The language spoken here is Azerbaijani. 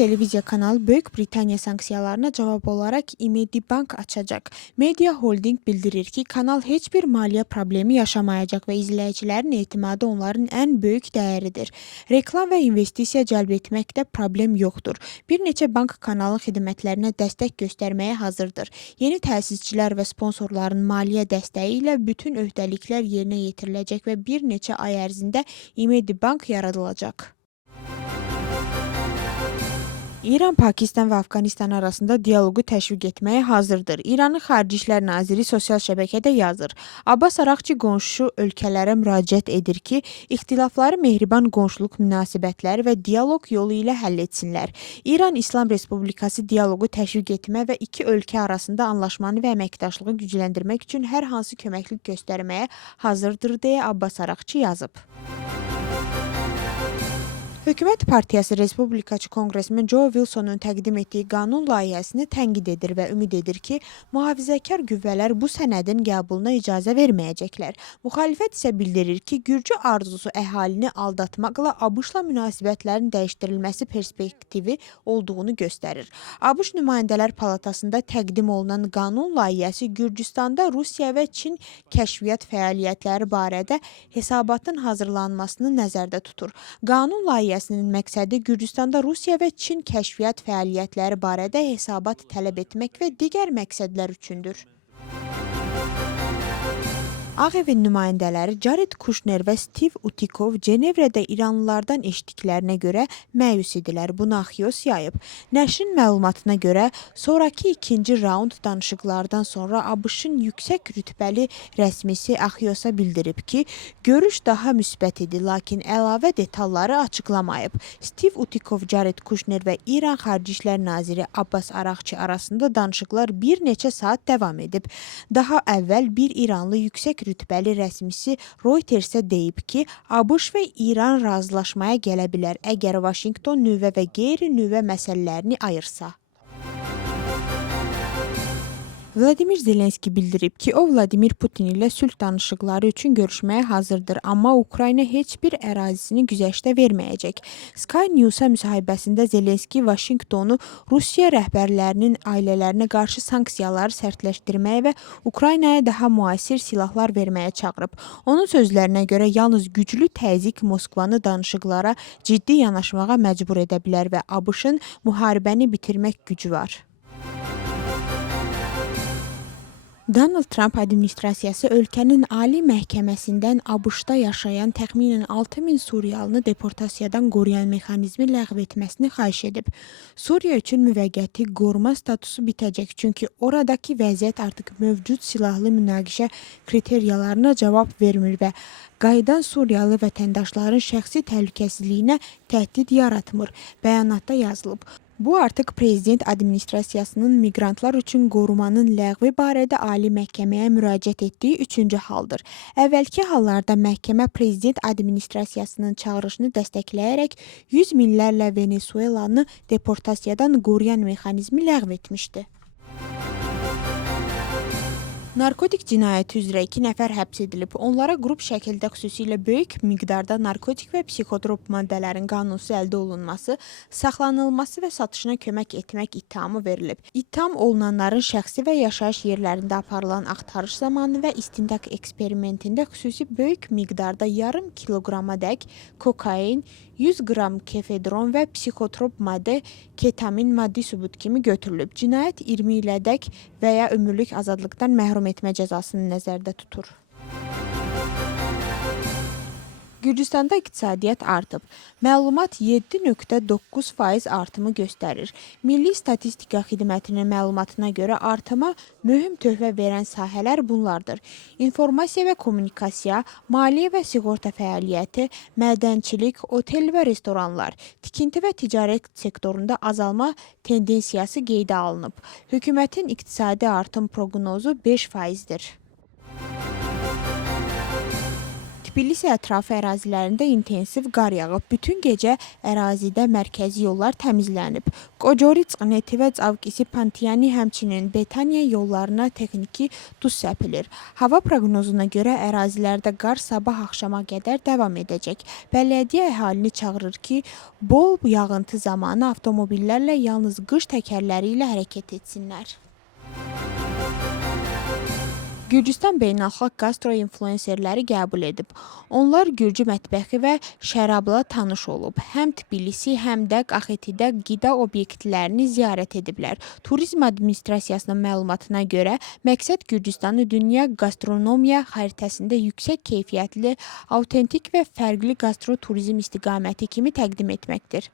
televiziya kanalı Böyük Britaniya sanksiyalarına cavab olaraq İmedi Bank açacaq. Media Holding bildirir ki, kanal heç bir maliyyə problemi yaşamayacaq və izləyicilərin etimadı onların ən böyük dəyəridir. Reklam və investisiya cəlb etməkdə problem yoxdur. Bir neçə bank kanalın xidmətlərinə dəstək göstərməyə hazırdır. Yeni təsisçilər və sponsorların maliyyə dəstəyi ilə bütün öhdəliklər yerinə yetiriləcək və bir neçə ay ərzində İmedi Bank yaradılacaq. İran, Pakistan və Afqanistan arasında dialoqu təşviq etməyə hazırdır. İranın Xarici İşlər Naziri sosial şəbəkədə yazır. Abbas Araqçı qonşu ölkələrə müraciət edir ki, ixtilafları mehriban qonşuluq münasibətləri və dialoq yolu ilə həll etsinlər. İran İslam Respublikası dialoqu təşviq etmə və iki ölkə arasında anlaşmanı və əməkdaşlığı gücləndirmək üçün hər hansı köməklik göstərməyə hazırdır deyə Abbas Araqçı yazıb. Hökumət partiyası Respublikaçı konqresmen Joe Wilsonun təqdim etdiyi qanun layihəsini tənqid edir və ümid edir ki, mühafizəkar qüvvələr bu sənədin qəbuluna icazə verməyəcəklər. Müxalifət isə bildirir ki, gürcü arzusu əhalini aldatmaqla ABŞ-la münasibətlərin dəyişdirilməsi perspektivi olduğunu göstərir. ABŞ Nümayəndələr Palatasında təqdim olunan qanun layihəsi Gürcüstanda Rusiya və Çin kəşfiyyat fəaliyyətləri barədə hesabatın hazırlanmasını nəzərdə tutur. Qanun layihəsinin məqsədi Gürcüstanda Rusiya və Çin kəşfiyyat fəaliyyətləri barədə hesabat tələb etmək və digər məqsədlər üçündür. Ağ Evin nümayəndələri Jared Kushner və Steve Utikov Cenevrədə İranlılardan eşitdiklərinə görə məyus idilər. Bunu Axios yayıb. Nəşrin məlumatına görə, sonraki ikinci raund danışıqlardan sonra ABŞ-ın yüksək rütbəli rəsmisi Axiosa bildirib ki, görüş daha müsbət idi, lakin əlavə detalları açıqlamayıb. Steve Utikov, Jared Kushner və İran Xarici İşlər Naziri Abbas Araqçı arasında danışıqlar bir neçə saat davam edib. Daha əvvəl bir İranlı yüksək rütbəli rəsmisi Reutersə deyib ki, ABŞ və İran razılaşmaya gələ bilər, əgər Vaşinqton nüvə və qeyri-nüvə məsələlərini ayırsa. Vladimir Zelenski bildirib ki, o Vladimir Putin ilə sülh danışıqları üçün görüşməyə hazırdır, amma Ukrayna heç bir ərazisini güzəştə verməyəcək. Sky News-a müsahibəsində Zelenski Vaşinqtonu Rusiya rəhbərlərinin ailələrinə qarşı sanksiyaları sərtləşdirməyə və Ukraynaya daha müasir silahlar verməyə çağırıb. Onun sözlərinə görə yalnız güclü təzyiq Moskvanı danışıqlara ciddi yanaşmağa məcbur edə bilər və ABŞ-ın müharibəni bitirmək gücü var. Donald Trump administrasiyası ölkənin Ali Məhkəməsindən ABŞ-da yaşayan təxminən 6000 Suriyalını deportasiyadan qoruyan mexanizmi ləğv etməsini xahiş edib. Suriya üçün müvəqqəti qoruma statusu bitəcək, çünki oradakı vəziyyət artıq mövcud silahlı münaqişə kriteriyalarına cavab vermir və qayıdan Suriyalı vətəndaşların şəxsi təhlükəsizliyinə təhdid yaratmır, bəyanatda yazılıb. Bu artıq prezident administrasiyasının miqrantlar üçün qorumanın ləğvi barədə Ali Məhkəməyə müraciət etdiyi üçüncü haldır. Əvvəlki hallarda məhkəmə prezident administrasiyasının çağırışını dəstəkləyərək 100 minlərlə Venezuelanı deportasiyadan qoruyan mexanizmi ləğv etmişdi. Narkotik cinayəti üzrə 2 nəfər həbs edilib. Onlara qrup şəkildə xüsusilə böyük miqdarda narkotik və psixotrop maddələrin qanunsuz əldə olunması, saxlanılması və satışına kömək etmək ittihamı verilib. İttiham olunanların şəxsi və yaşayış yerlərində aparılan axtarış zamanı və istintaq eksperimentində xüsusi böyük miqdarda yarım kiloqramadək kokain, 100 qram kefedron və psixotrop maddə ketamin maddi sübut kimi götürülüb. Cinayət 20 ilədək və ya ömürlük azadlıqdan məhrum etmə cəzasını nəzərdə tutur. Gürcüstanda iqtisadiyyat artıb. Məlumat 7,9% artımı göstərir. Milli Statistika Xidmətinin məlumatına görə artıma mühüm töhfə verən sahələr bunlardır. İnformasiya və kommunikasiya, maliyyə və sığorta fəaliyyəti, mədənçilik, otel və restoranlar, tikinti və ticarət sektorunda azalma tendensiyası qeydə alınıb. Hökumətin iqtisadi artım proqnozu 5%-dir. Tbilisi ətrafı ərazilərində intensiv qar yağıb. Bütün gecə ərazidə mərkəzi yollar təmizlənib. Qocoritsk, Netivec, Avkisi, Pantiyani, həmçinin Betaniya yollarına texniki duz səpilir. Hava proqnozuna görə ərazilərdə qar sabah axşama qədər davam edəcək. Bələdiyyə əhalini çağırır ki, bol yağıntı zamanı avtomobillərlə yalnız qış təkərləri ilə hərəkət etsinlər. Gürcüstan beynəlxalq qastro-influenserləri qəbul edib. Onlar Gürcü mətbəxi və şərabla tanış olub. Həm Tbilisi, həm də Qaxetidə qida obyektlərini ziyarət ediblər. Turizm administrasiyasının məlumatına görə, məqsəd Gürcüstanı dünya qastronomiya xəritəsində yüksək keyfiyyətli, avtentik və fərqli qastro-turizm istiqaməti kimi təqdim etməkdir.